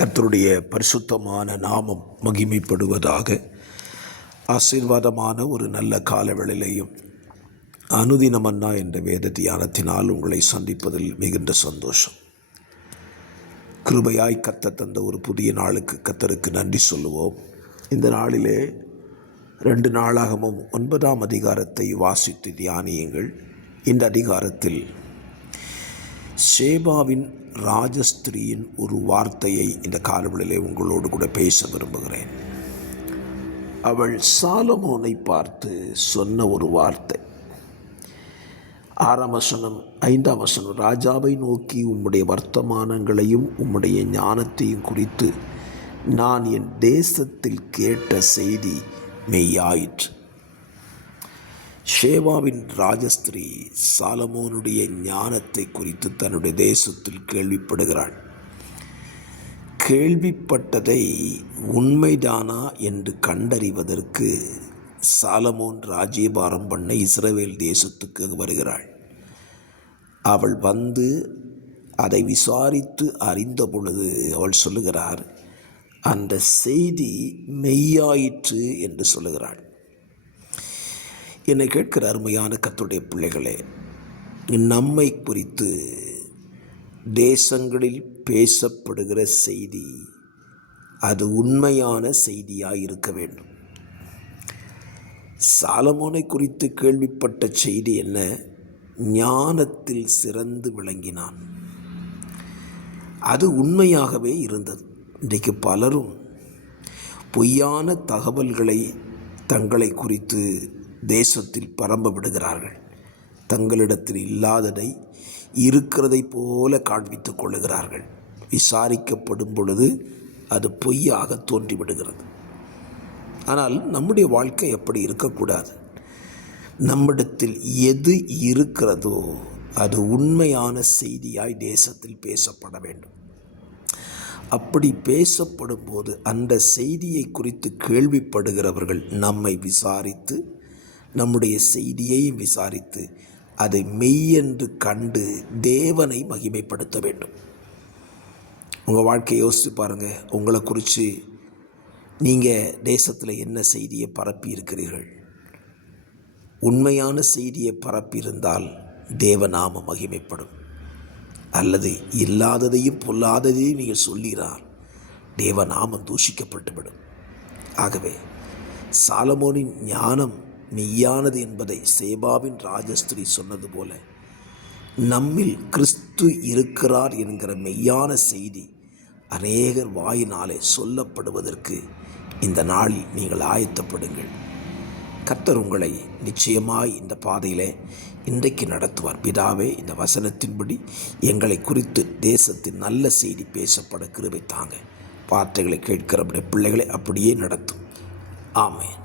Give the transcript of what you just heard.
கர்த்தருடைய பரிசுத்தமான நாமம் மகிமைப்படுவதாக. ஆசீர்வாதமான ஒரு நல்ல காலவேளையிலையும் அனுதினமன்னா என்ற வேத தியானத்தினால் உங்களை சந்திப்பதில் மிகுந்த சந்தோஷம். கிருபையாய் கர்த்தர் தந்த ஒரு புதிய நாளுக்கு கர்த்தருக்கு நன்றி சொல்லுவோம். இந்த நாளிலே 2 நாளாகமும் 9ஆம் அதிகாரத்தை வாசித்து தியானியுங்கள். இந்த அதிகாரத்தில் சேபாவின் ராஜஸ்திரியின் ஒரு வார்த்தையை இந்த காலவெளியிலே உங்களோடு கூட பேச விரும்புகிறேன். அவள் சாலமோனை பார்த்து சொன்ன ஒரு வார்த்தை. 6ஆம் வசனம் 5ஆம் வசனம், ராஜாவை நோக்கி உம்முடைய வர்த்தமானங்களையும் உம்முடைய ஞானத்தையும் குறித்து நான் என் தேசத்தில் கேட்ட செய்தி மெய்யாயிற்று. ஷேபாவின் ராஜஸ்திரி சாலமோனுடைய ஞானத்தை குறித்து தன்னுடைய தேசத்தில் கேள்விப்படுகிறாள். கேள்விப்பட்டதை உண்மைதானா என்று கண்டறிவதற்கு சாலமோன் ராஜ்யபாரம் பண்ண இஸ்ரவேல் தேசத்துக்கு வருகிறாள். அவள் வந்து அதை விசாரித்து அறிந்த பொழுது அவள் சொல்லுகிறார், அந்த செய்தி மெய்யாயிற்று என்று சொல்லுகிறாள். என்னை கேட்கிற அருமையான கர்த்தருடைய பிள்ளைகளே, நம்மை குறித்து தேசங்களில் பேசப்படுகிற செய்தி அது உண்மையான செய்தியாக இருக்க வேண்டும். சாலமோனை குறித்து கேள்விப்பட்ட செய்தி என்ன? ஞானத்தில் சிறந்து விளங்கினான். அது உண்மையாகவே இருந்தது. இன்றைக்கு பலரும் பொய்யான தகவல்களை தங்களை குறித்து தேசத்தில் பரம்ப விடுகிறார்கள். தங்களிடத்தில் இல்லாததை இருக்கிறதை போல காண்பித்துக் கொள்ளுகிறார்கள். விசாரிக்கப்படும் பொழுது அது பொய்யாக தோன்றிவிடுகிறது. ஆனால் நம்முடைய வாழ்க்கை அப்படி இருக்கக்கூடாது. நம்மிடத்தில் எது இருக்கிறதோ அது உண்மையான செய்தியாய் தேசத்தில் பேசப்பட வேண்டும். அப்படி பேசப்படும் போது அந்த செய்தியை குறித்து கேள்விப்படுகிறவர்கள் நம்மை விசாரித்து, நம்முடைய செய்தியை விசாரித்து அதை மெய்யென்று கண்டு தேவனை மகிமைப்படுத்த வேண்டும். உங்கள் வாழ்க்கையை யோசித்து பாருங்கள். உங்களை குறித்து நீங்கள் தேசத்தில் என்ன செய்தியை பரப்பி இருக்கிறீர்கள்? உண்மையான செய்தியை பரப்பியிருந்தால் தேவநாம மகிமைப்படும். அல்லது இல்லாததையும் பொல்லாததையும் நீங்கள் சொல்கிறார், தேவநாமம் தூஷிக்கப்பட்டுவிடும். ஆகவே சாலமோனின் ஞானம் மெய்யானது என்பதை சேபாவின் ராஜஸ்திரி சொன்னது போல நம்மில் கிறிஸ்து இருக்கிறார் என்கிற மெய்யான செய்தி அநேகர் வாயினாலே சொல்லப்படுவதற்கு இந்த நாளில் நீங்கள் ஆயத்தப்படுங்கள். கர்த்தர் உங்களை நிச்சயமாய் இந்த பாதையிலே இன்றைக்கு நடத்துவார். பிதாவே, இந்த வசனத்தின்படி எங்களை குறித்து தேசத்தின் நல்ல செய்தி பேசப்பட கிருபை தாங்க. வார்த்தைகளை கேட்கிற பிள்ளைகளை அப்படியே நடத்தும். ஆமென்.